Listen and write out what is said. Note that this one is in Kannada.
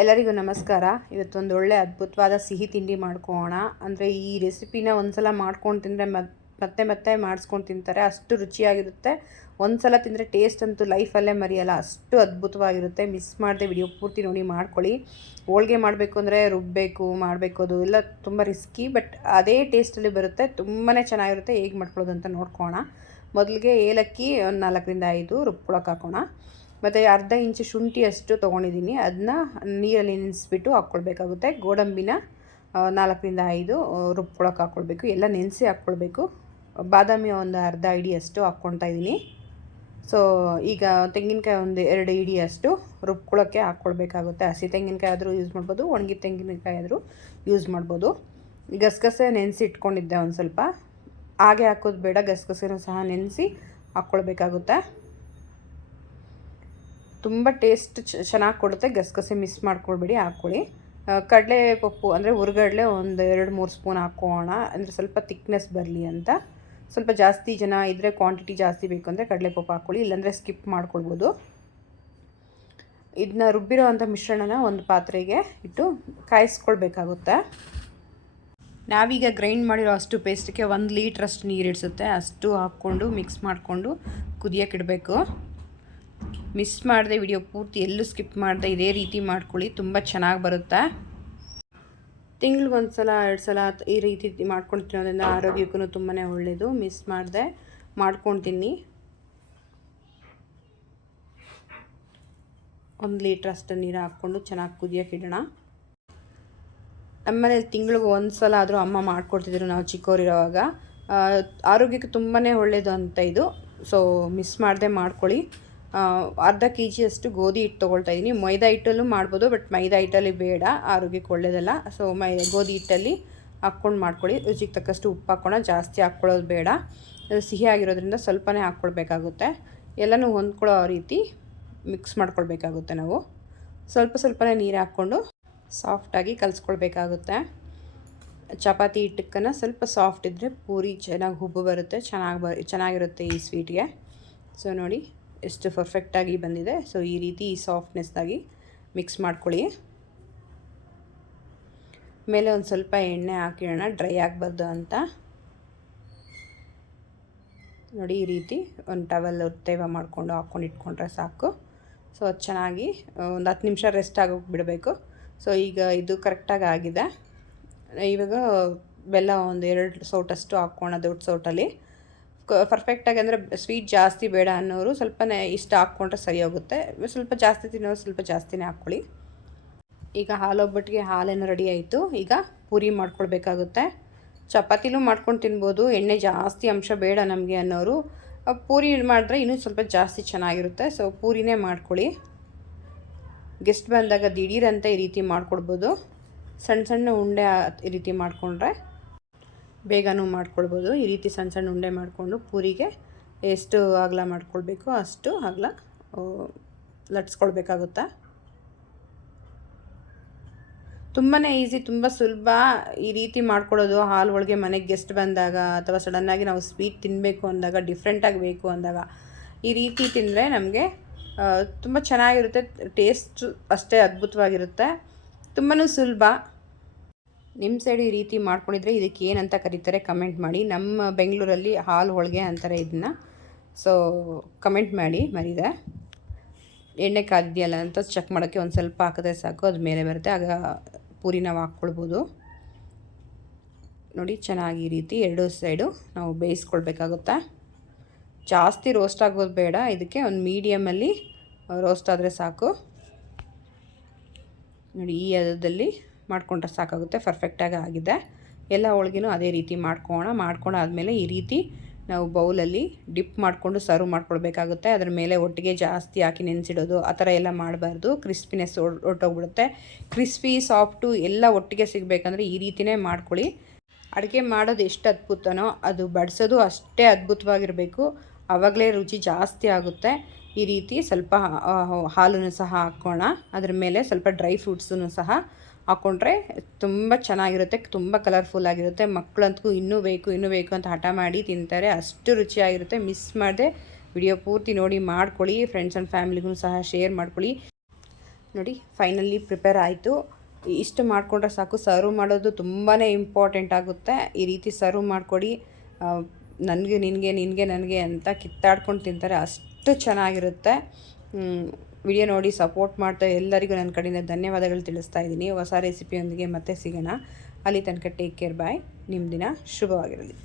ಎಲ್ಲರಿಗೂ ನಮಸ್ಕಾರ. ಇವತ್ತೊಂದು ಒಳ್ಳೆ ಅದ್ಭುತವಾದ ಸಿಹಿ ತಿಂಡಿ ಮಾಡ್ಕೊಳ್ಳೋಣ. ಅಂದರೆ ಈ ರೆಸಿಪಿನ ಒಂದ್ಸಲ ಮಾಡ್ಕೊಂಡು ತಿಂದರೆ ಮತ್ತೆ ಮತ್ತೆ ಮಾಡಿಸ್ಕೊಂಡು ತಿಂತಾರೆ, ಅಷ್ಟು ರುಚಿಯಾಗಿರುತ್ತೆ. ಒಂದ್ಸಲ ತಿಂದರೆ ಟೇಸ್ಟ್ ಅಂತೂ ಲೈಫಲ್ಲೇ ಮರೆಯಲ್ಲ, ಅಷ್ಟು ಅದ್ಭುತವಾಗಿರುತ್ತೆ. ಮಿಸ್ ಮಾಡದೆ ವಿಡಿಯೋ ಪೂರ್ತಿ ನೋಡಿ ಮಾಡ್ಕೊಳ್ಳಿ. ಹೋಳಿಗೆ ಮಾಡಬೇಕು ಅಂದರೆ ರುಬ್ಬಬೇಕು ಮಾಡಬೇಕು, ಅದು ಎಲ್ಲ ತುಂಬ ರಿಸ್ಕಿ, ಬಟ್ ಅದೇ ಟೇಸ್ಟಲ್ಲಿ ಬರುತ್ತೆ, ತುಂಬಾ ಚೆನ್ನಾಗಿರುತ್ತೆ. ಹೇಗೆ ಮಾಡ್ಕೊಳ್ಳೋದು ಅಂತ ನೋಡ್ಕೊಳ್ಳೋಣ. ಮೊದಲಿಗೆ ಏಲಕ್ಕಿ ಒಂದು 4ರಿಂದ 5 ರುಬ್ಕೊಳಕ್ಕೆ ಹಾಕೋಣ. ಮತ್ತು ಅರ್ಧ ಇಂಚು ಶುಂಠಿ ಅಷ್ಟು ತೊಗೊಂಡಿದ್ದೀನಿ, ಅದನ್ನ ನೀರಲ್ಲಿ ನೆನೆಸ್ಬಿಟ್ಟು ಹಾಕ್ಕೊಳ್ಬೇಕಾಗುತ್ತೆ. ಗೋಡಂಬಿನ 4ರಿಂದ 5 ರುಬ್ಕೊಳಕ್ಕೆ ಹಾಕ್ಕೊಳ್ಬೇಕು, ಎಲ್ಲ ನೆನೆಸಿ ಹಾಕ್ಕೊಳ್ಬೇಕು. ಬಾದಾಮಿ ಒಂದು ಅರ್ಧ ಇಡಿಯಷ್ಟು ಹಾಕ್ಕೊಳ್ತಾ ಇದ್ದೀನಿ. ಸೊ ಈಗ ತೆಂಗಿನಕಾಯಿ ಒಂದು 2 ಇಡಿಯಷ್ಟು ರುಬ್ಕೊಳಕ್ಕೆ ಹಾಕ್ಕೊಳ್ಬೇಕಾಗುತ್ತೆ. ಹಸಿ ತೆಂಗಿನಕಾಯಿ ಆದರೂ ಯೂಸ್ ಮಾಡ್ಬೋದು, ಒಣಗಿದ ತೆಂಗಿನಕಾಯಿ ಆದರೂ ಯೂಸ್ ಮಾಡ್ಬೋದು. ಗಸಗಸೆ ನೆನೆಸಿ ಇಟ್ಕೊಂಡಿದ್ದೆ ಒಂದು ಸ್ವಲ್ಪ, ಹಾಗೆ ಹಾಕೋದು ಬೇಡ, ಗಸಗಸೆನೂ ಸಹ ನೆನೆಸಿ ಹಾಕ್ಕೊಳ್ಬೇಕಾಗುತ್ತೆ. ತುಂಬ ಟೇಸ್ಟ್ ಚೆನ್ನಾಗಿ ಕೊಡುತ್ತೆ. ಗಸಗಸೆ ಮಿಸ್ ಮಾಡ್ಕೊಳ್ಬೇಡಿ, ಹಾಕ್ಕೊಳ್ಳಿ. ಕಡಲೆ ಪಪ್ಪು ಅಂದರೆ ಹುರ್ಗಡಲೆ ಒಂದು 2-3 ಸ್ಪೂನ್ ಹಾಕ್ಕೊಳ್ಳೋಣ, ಅಂದರೆ ಸ್ವಲ್ಪ ತಿಕ್ನೆಸ್ ಬರಲಿ ಅಂತ. ಸ್ವಲ್ಪ ಜಾಸ್ತಿ ಜನ ಇದ್ದರೆ, ಕ್ವಾಂಟಿಟಿ ಜಾಸ್ತಿ ಬೇಕು ಅಂದರೆ ಕಡಲೆಪಪ್ಪು ಹಾಕ್ಕೊಳ್ಳಿ, ಇಲ್ಲಾಂದರೆ ಸ್ಕಿಪ್ ಮಾಡ್ಕೊಳ್ಬೋದು. ಇದನ್ನ ರುಬ್ಬಿರೋ ಅಂಥ ಮಿಶ್ರಣನ ಒಂದು ಪಾತ್ರೆಗೆ ಇಟ್ಟು ಕಾಯಿಸ್ಕೊಳ್ಬೇಕಾಗುತ್ತೆ. ನಾವೀಗ ಗ್ರೈಂಡ್ ಮಾಡಿರೋ ಅಷ್ಟು ಪೇಸ್ಟಿಗೆ 1 ಲೀಟ್ರಷ್ಟು ನೀರು ಇಡಿಸುತ್ತೆ, ಅಷ್ಟು ಹಾಕ್ಕೊಂಡು ಮಿಕ್ಸ್ ಮಾಡಿಕೊಂಡು ಕುದಿಯೋಕ್ಕಿಡಬೇಕು. ಮಿಸ್ ಮಾಡದೆ ವಿಡಿಯೋ ಪೂರ್ತಿ ಎಲ್ಲೂ ಸ್ಕಿಪ್ ಮಾಡದೆ ಇದೇ ರೀತಿ ಮಾಡ್ಕೊಳ್ಳಿ, ತುಂಬ ಚೆನ್ನಾಗಿ ಬರುತ್ತೆ. ತಿಂಗ್ಳಿಗೆ 1 ಸಲ 2 ಸಲ ಈ ರೀತಿ ಮಾಡ್ಕೊಂಡು ತಿನ್ನೋದ್ರಿಂದ ಆರೋಗ್ಯಕ್ಕೂ ತುಂಬಾ ಒಳ್ಳೆಯದು. ಮಿಸ್ ಮಾಡದೆ ಮಾಡ್ಕೊಂಡು ತಿನ್ನಿ. 1 ಲೀಟ್ರಷ್ಟು ನೀರು ಹಾಕ್ಕೊಂಡು ಚೆನ್ನಾಗಿ ಕುದಿಯೋಕ್ಕಿಡೋಣ. ನಮ್ಮನೇಲಿ ತಿಂಗ್ಳಿಗೆ 1 ಸಲ ಆದರೂ ಅಮ್ಮ ಮಾಡಿಕೊಡ್ತಿದ್ರು ನಾವು ಚಿಕ್ಕವರಿರೋವಾಗ. ಆರೋಗ್ಯಕ್ಕೆ ತುಂಬಾ ಒಳ್ಳೆಯದು ಅಂತ ಇದು. ಸೊ ಮಿಸ್ ಮಾಡದೆ ಮಾಡ್ಕೊಳ್ಳಿ. ಅರ್ಧ kg ಅಷ್ಟು ಗೋಧಿ ಹಿಟ್ಟು ತೊಗೊಳ್ತಾ ಇದ್ದೀನಿ. ಮೈದಾ ಹಿಟ್ಟಲ್ಲೂ ಮಾಡ್ಬೋದು, ಬಟ್ ಮೈದಾ ಹಿಟ್ಟಲ್ಲಿ ಬೇಡ, ಆರೋಗ್ಯಕ್ಕೆ ಒಳ್ಳೆಯದಲ್ಲ. ಸೊ ಗೋಧಿ ಹಿಟ್ಟಲ್ಲಿ ಹಾಕ್ಕೊಂಡು ಮಾಡ್ಕೊಳ್ಳಿ. ರುಚಿಗೆ ತಕ್ಕಷ್ಟು ಉಪ್ಪು ಹಾಕ್ಕೋಣ, ಜಾಸ್ತಿ ಹಾಕ್ಕೊಳ್ಳೋದು ಬೇಡ, ಸಿಹಿ ಆಗಿರೋದ್ರಿಂದ ಸ್ವಲ್ಪನೇ ಹಾಕ್ಕೊಳ್ಬೇಕಾಗುತ್ತೆ. ಎಲ್ಲನೂ ಹೊಂದ್ಕೊಳ್ಳೋ ರೀತಿ ಮಿಕ್ಸ್ ಮಾಡ್ಕೊಳ್ಬೇಕಾಗುತ್ತೆ. ನಾವು ಸ್ವಲ್ಪನೇ ನೀರು ಹಾಕ್ಕೊಂಡು ಸಾಫ್ಟಾಗಿ ಕಲಿಸ್ಕೊಳ್ಬೇಕಾಗುತ್ತೆ. ಚಪಾತಿ ಹಿಟ್ಟಕ್ಕನ್ನು ಸ್ವಲ್ಪ ಸಾಫ್ಟ್ ಇದ್ದರೆ ಪೂರಿ ಚೆನ್ನಾಗಿ ಹುಬ್ಬು ಬರುತ್ತೆ, ಚೆನ್ನಾಗಿರುತ್ತೆ ಈ ಸ್ವೀಟ್ಗೆ. ಸೊ ನೋಡಿ ಎಷ್ಟು ಪರ್ಫೆಕ್ಟಾಗಿ ಬಂದಿದೆ. ಸೊ ಈ ರೀತಿ ಸಾಫ್ಟ್ನೆಸ್ದಾಗಿ ಮಿಕ್ಸ್ ಮಾಡ್ಕೊಳ್ಳಿ. ಮೇಲೆ ಒಂದು ಸ್ವಲ್ಪ ಎಣ್ಣೆ ಹಾಕಿಡೋಣ, ಡ್ರೈ ಆಗಬಾರ್ದು ಅಂತ. ನೋಡಿ ಈ ರೀತಿ ಒಂದು ಟವಲ್ ತೇವ ಮಾಡಿಕೊಂಡು ಹಾಕ್ಕೊಂಡು ಇಟ್ಕೊಂಡ್ರೆ ಸಾಕು. ಸೊ ಅದು ಚೆನ್ನಾಗಿ ಒಂದು 10 ನಿಮಿಷ ರೆಸ್ಟ್ ಆಗೋಕ್ಕೆ ಬಿಡಬೇಕು. ಸೊ ಈಗ ಇದು ಕರೆಕ್ಟಾಗಿ ಆಗಿದೆ. ಇವಾಗ ಬೆಲ್ಲ ಒಂದು 2 ಸೌಟಷ್ಟು ಹಾಕ್ಕೋಣ, ದೊಡ್ಡ ಸೌಟಲ್ಲಿ. ಪರ್ಫೆಕ್ಟಾಗಿ ಅಂದರೆ ಸ್ವೀಟ್ ಜಾಸ್ತಿ ಬೇಡ ಅನ್ನೋರು ಸ್ವಲ್ಪನೇ ಇಷ್ಟ ಹಾಕ್ಕೊಂಡ್ರೆ ಸರಿ ಹೋಗುತ್ತೆ. ಸ್ವಲ್ಪ ಜಾಸ್ತಿ ತಿನ್ನೋರು ಸ್ವಲ್ಪ ಜಾಸ್ತಿನೇ ಹಾಕ್ಕೊಳ್ಳಿ. ಈಗ ಹಾಲೊಬ್ಬಟ್ಟಿಗೆ ಹಾಲೇನು ರೆಡಿ ಆಯಿತು. ಈಗ ಪೂರಿ ಮಾಡ್ಕೊಳ್ಬೇಕಾಗುತ್ತೆ. ಚಪಾತಿಲೂ ಮಾಡ್ಕೊಂಡು ತಿನ್ಬೋದು, ಎಣ್ಣೆ ಜಾಸ್ತಿ ಅಂಶ ಬೇಡ ನಮಗೆ ಅನ್ನೋರು ಪೂರಿ ಮಾಡಿದ್ರೆ ಇನ್ನೂ ಸ್ವಲ್ಪ ಜಾಸ್ತಿ ಚೆನ್ನಾಗಿರುತ್ತೆ. ಸೊ ಪೂರಿನೇ ಮಾಡ್ಕೊಳ್ಳಿ. ಗೆಸ್ಟ್ ಬಂದಾಗ ದಿಢೀರಂತ ಈ ರೀತಿ ಮಾಡ್ಕೊಡ್ಬೋದು. ಸಣ್ಣ ಉಂಡೆ ಈ ರೀತಿ ಮಾಡಿಕೊಂಡ್ರೆ ಬೇಗನೂ ಮಾಡ್ಕೊಳ್ಬೋದು. ಈ ರೀತಿ ಸಣ್ಣ ಉಂಡೆ ಮಾಡಿಕೊಂಡು ಪೂರಿಗೆ ಎಷ್ಟು ಅಗಲ ಮಾಡ್ಕೊಳ್ಬೇಕು ಅಷ್ಟು ಅಗಲ ಲಟ್ಸ್ಕೊಳ್ಬೇಕಾಗುತ್ತೆ. ತುಂಬಾ ಈಸಿ, ತುಂಬ ಸುಲಭ ಈ ರೀತಿ ಮಾಡ್ಕೊಡೋದು. ಹಾಲು ಹೋಳಿಗೆ ಮನೆಗೆ ಗೆಸ್ಟ್ ಬಂದಾಗ ಅಥವಾ ಸಡನ್ನಾಗಿ ನಾವು ಸ್ವೀಟ್ ತಿನ್ನಬೇಕು ಅಂದಾಗ, ಡಿಫ್ರೆಂಟಾಗಿ ಬೇಕು ಅಂದಾಗ ಈ ರೀತಿ ತಿಂದರೆ ನಮಗೆ ತುಂಬ ಚೆನ್ನಾಗಿರುತ್ತೆ. ಟೇಸ್ಟ್ ಅಷ್ಟೇ ಅದ್ಭುತವಾಗಿರುತ್ತೆ, ತುಂಬಾ ಸುಲಭ. ನಿಮ್ಮ ಸೈಡ್ ಈ ರೀತಿ ಮಾಡ್ಕೊಂಡಿದ್ರೆ ಇದಕ್ಕೆ ಏನಂತ ಕರೀತಾರೆ ಕಮೆಂಟ್ ಮಾಡಿ. ನಮ್ಮ ಬೆಂಗಳೂರಲ್ಲಿ ಹಾಲು ಹೋಳಿಗೆ ಅಂತಾರೆ ಇದನ್ನು. ಸೊ ಕಮೆಂಟ್ ಮಾಡಿ ಮರಿದೆ. ಎಣ್ಣೆ ಕಾದಿದೆಯಲ್ಲ ಅಂತ ಚೆಕ್ ಮಾಡೋಕ್ಕೆ ಒಂದು ಸ್ವಲ್ಪ ಹಾಕಿದ್ರೆ ಸಾಕು, ಅದು ಮೇಲೆ ಬರುತ್ತೆ. ಆಗ ಪೂರಿ ನಾವು ಹಾಕ್ಕೊಳ್ಬೋದು. ನೋಡಿ ಚೆನ್ನಾಗಿ ಈ ರೀತಿ 2 ಸೈಡು ನಾವು ಬೇಯಿಸ್ಕೊಳ್ಬೇಕಾಗುತ್ತೆ. ಜಾಸ್ತಿ ರೋಸ್ಟ್ ಆಗೋದು ಬೇಡ, ಇದಕ್ಕೆ ಒಂದು ಮೀಡಿಯಮಲ್ಲಿ ರೋಸ್ಟ್ ಆದರೆ ಸಾಕು. ನೋಡಿ ಈ ಹದದಲ್ಲಿ ಮಾಡ್ಕೊಂಡ್ರೆ ಸಾಕಾಗುತ್ತೆ. ಪರ್ಫೆಕ್ಟಾಗಿ ಆಗಿದೆ. ಎಲ್ಲ ಹೋಳಿಗೆನೂ ಅದೇ ರೀತಿ ಮಾಡ್ಕೊಂಡಾದ್ಮೇಲೆ ಈ ರೀತಿ ನಾವು ಬೌಲಲ್ಲಿ ಡಿಪ್ ಮಾಡಿಕೊಂಡು ಸರ್ವ್ ಮಾಡ್ಕೊಳ್ಬೇಕಾಗುತ್ತೆ. ಅದರ ಮೇಲೆ ಒಟ್ಟಿಗೆ ಜಾಸ್ತಿ ಹಾಕಿ ನೆನೆಸಿಡೋದು ಆ ಥರ ಎಲ್ಲ ಮಾಡಬಾರ್ದು, ಕ್ರಿಸ್ಪಿನೆಸ್ ಹೊರಟೋಗ್ಬಿಡುತ್ತೆ. ಕ್ರಿಸ್ಪಿ ಸಾಫ್ಟು ಎಲ್ಲ ಒಟ್ಟಿಗೆ ಸಿಗಬೇಕಂದ್ರೆ ಈ ರೀತಿಯೇ ಮಾಡ್ಕೊಳ್ಳಿ. ಅಡುಗೆ ಮಾಡೋದು ಎಷ್ಟು ಅದ್ಭುತನೋ ಅದು ಬಡಿಸೋದು ಅಷ್ಟೇ ಅದ್ಭುತವಾಗಿರಬೇಕು, ಆವಾಗಲೇ ರುಚಿ ಜಾಸ್ತಿ ಆಗುತ್ತೆ. ಈ ರೀತಿ ಸ್ವಲ್ಪ ಹಾಲನ್ನು ಸಹ ಹಾಕ್ಕೋಣ, ಅದ್ರ ಮೇಲೆ ಸ್ವಲ್ಪ ಡ್ರೈ ಫ್ರೂಟ್ಸನ್ನು ಸಹ ಹಾಕ್ಕೊಂಡ್ರೆ ತುಂಬ ಚೆನ್ನಾಗಿರುತ್ತೆ, ತುಂಬ ಕಲರ್ಫುಲ್ಲಾಗಿರುತ್ತೆ. ಮಕ್ಕಳಂತೂ ಇನ್ನೂ ಬೇಕು ಅಂತ ಹಠ ಮಾಡಿ ತಿಂತಾರೆ, ಅಷ್ಟು ರುಚಿಯಾಗಿರುತ್ತೆ. ಮಿಸ್ ಮಾಡದೆ ವಿಡಿಯೋ ಪೂರ್ತಿ ನೋಡಿ ಮಾಡ್ಕೊಳ್ಳಿ. ಫ್ರೆಂಡ್ಸ್ ಆ್ಯಂಡ್ ಫ್ಯಾಮಿಲಿಗೂ ಸಹ ಶೇರ್ ಮಾಡ್ಕೊಳ್ಳಿ. ನೋಡಿ ಫೈನಲಿ ಪ್ರಿಪೇರ್ ಆಯಿತು. ಇಷ್ಟು ಮಾಡಿಕೊಂಡ್ರೆ ಸಾಕು. ಸರ್ವ್ ಮಾಡೋದು ತುಂಬಾ ಇಂಪಾರ್ಟೆಂಟ್ ಆಗುತ್ತೆ. ಈ ರೀತಿ ಸರ್ವ್ ಮಾಡಿಕೊಡಿ. ನನಗೆ ನಿನಗೆ ನನಗೆ ಅಂತ ಕಿತ್ತಾಡ್ಕೊಂಡು ತಿಂತಾರೆ, ಅಷ್ಟು ಚೆನ್ನಾಗಿರುತ್ತೆ. ವಿಡಿಯೋ ನೋಡಿ ಸಪೋರ್ಟ್ ಮಾಡ್ತಾ ಎಲ್ಲರಿಗೂ ನನ್ನ ಕಡೆಯಿಂದ ಧನ್ಯವಾದಗಳು ತಿಳಿಸ್ತಾ ಇದ್ದೀನಿ. ಹೊಸ ರೆಸಿಪಿಯೊಂದಿಗೆ ಮತ್ತೆ ಸಿಗೋಣ. ಅಲ್ಲಿ ತನಕ ಟೇಕ್ ಕೇರ್, ಬಾಯ್. ನಿಮ್ಮ ದಿನ ಶುಭವಾಗಿರಲಿ.